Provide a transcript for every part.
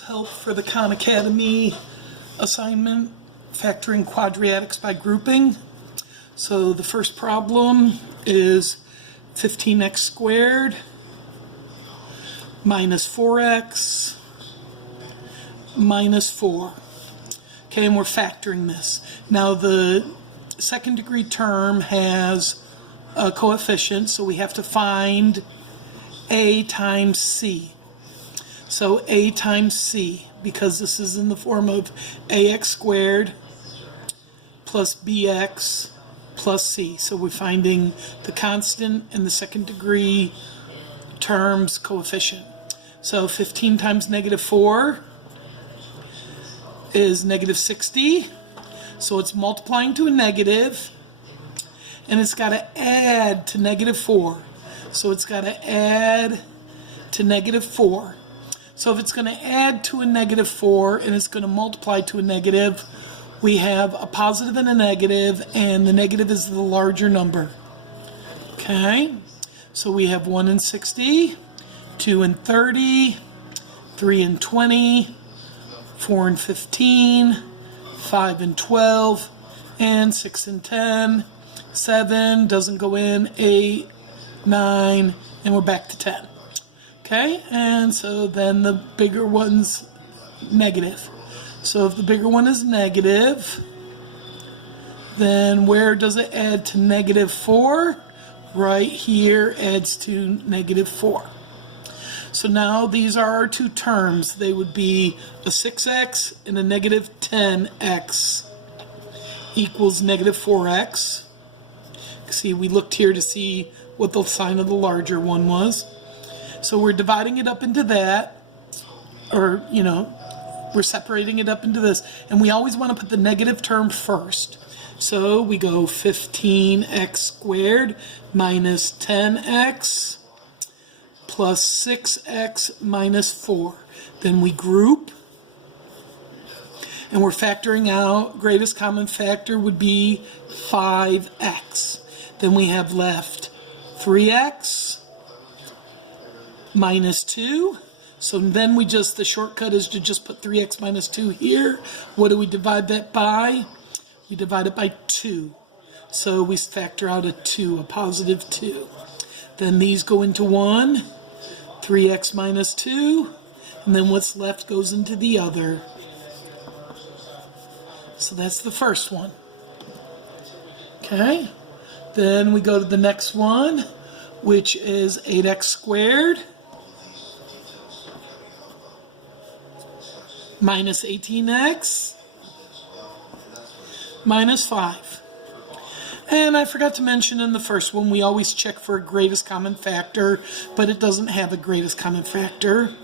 Help for the Khan Academy assignment, factoring quadratics by grouping. So the first problem is 15x squared minus 4x minus 4. Okay, and we're factoring this. Now the second degree term has a coefficient, so we have to find a times c. So a times c, because this is in the form of ax squared plus bx plus c. So we're finding the constant and the second degree term's coefficient. So 15 times negative 4 is negative 60. So it's multiplying to a negative, and it's got to add to negative 4. So it's got to add to negative 4. So if it's going to add to a negative 4 and it's going to multiply to a negative, we have a positive and a negative, and the negative is the larger number. Okay, so we have 1 and 60, 2 and 30, 3 and 20, 4 and 15, 5 and 12, and 6 and 10, 7 doesn't go in, 8, 9, and we're back to 10. Okay, and so then the bigger one's negative. So if the bigger one is negative, then where does it add to negative 4? Right here adds to negative 4. So now these are our two terms. They would be a 6x and a negative 10x equals negative 4x. See, we looked here to see what the sign of the larger one was. So we're dividing it up into that, or, we're separating it up into this. And we always want to put the negative term first. So we go 15x squared minus 10x plus 6x minus 4. Then we group, and we're factoring out, greatest common factor would be 5x. Then we have left 3x minus 2. So then the shortcut is to just put 3x minus 2 here. What do we divide that by? We divide it by 2. So we factor out a 2, a positive 2. Then these go into 1, 3x minus 2, and then what's left goes into the other. So that's the first one. Okay, then we go to the next one, which is 8x squared minus 18x minus 5. And I forgot to mention in the first one, we always check for a greatest common factor, but it doesn't have a greatest common factor.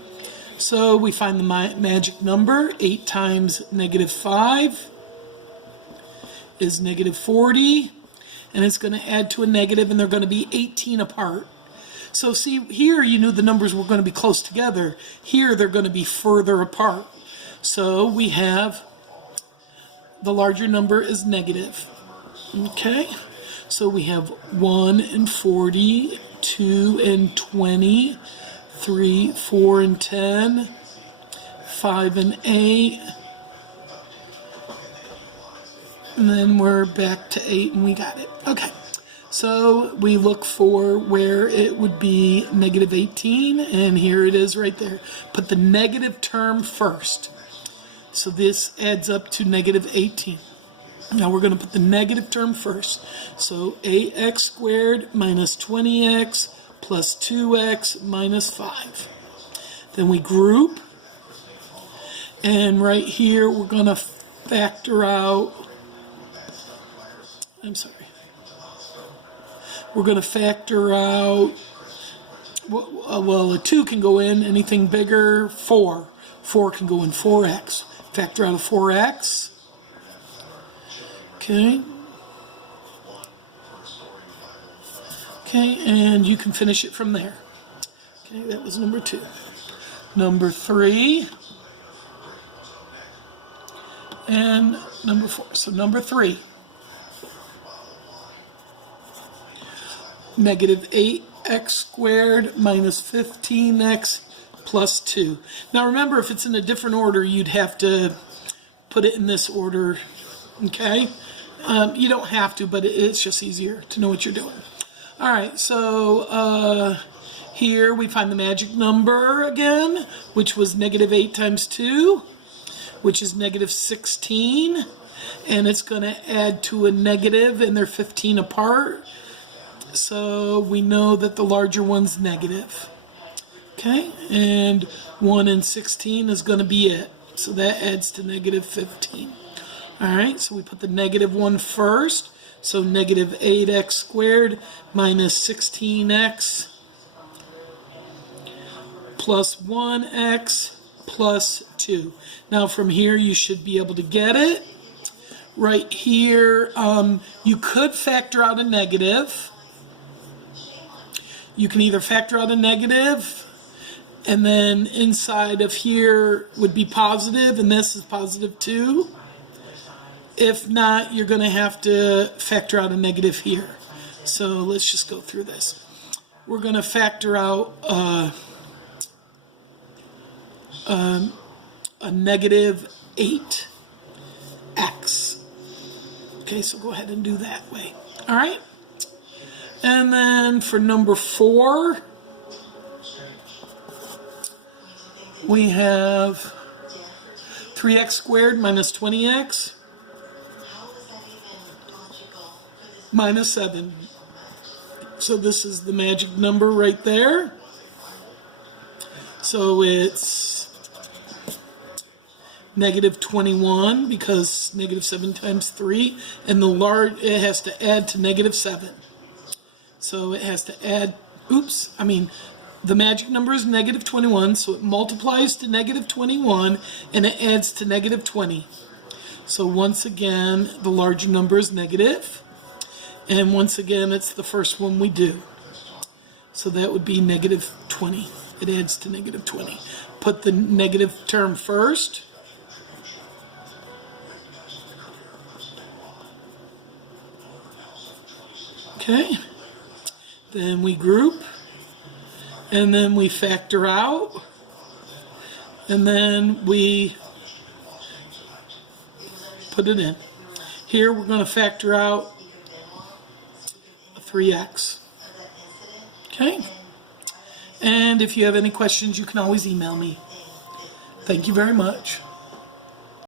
So we find the magic number. 8 times negative 5 is negative 40, and it's going to add to a negative, and they're going to be 18 apart. So see, here you knew the numbers were going to be close together. Here they're going to be further apart. So we have the larger number is negative. Okay, so we have 1 and 40, 2 and 20, 3, 4 and 10, 5 and 8, and then we're back to 8 and we got it. Okay, so we look for where it would be negative 18, and here it is right there. Put the negative term first. So this adds up to negative 18. Now we're going to put the negative term first. So ax squared minus 20x plus 2x minus 5. Then we group. And right here we're going to factor out, we're going to factor out, well, a 2 can go in, anything bigger, 4. 4 can go in 4x. Factor out a 4x. Okay. Okay, and you can finish it from there. Okay, that was number 2. Number 3. And number 4. So number 3. Negative 8x squared minus 15x plus 2. Now remember, if it's in a different order, you'd have to put it in this order, okay? You don't have to, but it's just easier to know what you're doing. All right, so here we find the magic number again, which was negative 8 times 2, which is negative 16. And it's going to add to a negative, and they're 15 apart. So we know that the larger one's negative. Okay, and 1 and 16 is going to be it. So that adds to negative 15. All right, so we put the negative 1 first. So negative 8x squared minus 16x plus 1x plus 2. Now from here you should be able to get it. Right here, you could factor out a negative. You can either factor out a negative, and then inside of here would be positive, and this is positive 2. If not, you're going to have to factor out a negative here. So let's just go through this. We're going to factor out a negative 8x. Okay, so go ahead and do that way. All right? And then for number 4, we have 3x squared minus 20x minus 7. So this is the magic number right there. So it's negative 21 because negative 7 times 3, and it has to add to negative 7. So it has to add, the magic number is negative 21, so it multiplies to negative 21, and it adds to negative 20. So once again, the larger number is negative, and once again, it's the first one we do. So that would be negative 20. It adds to negative 20. Put the negative term first. Okay, then we group, and then we factor out, and then we put it in. Here we're going to factor out a 3x. Okay, and if you have any questions, you can always email me. Thank you very much.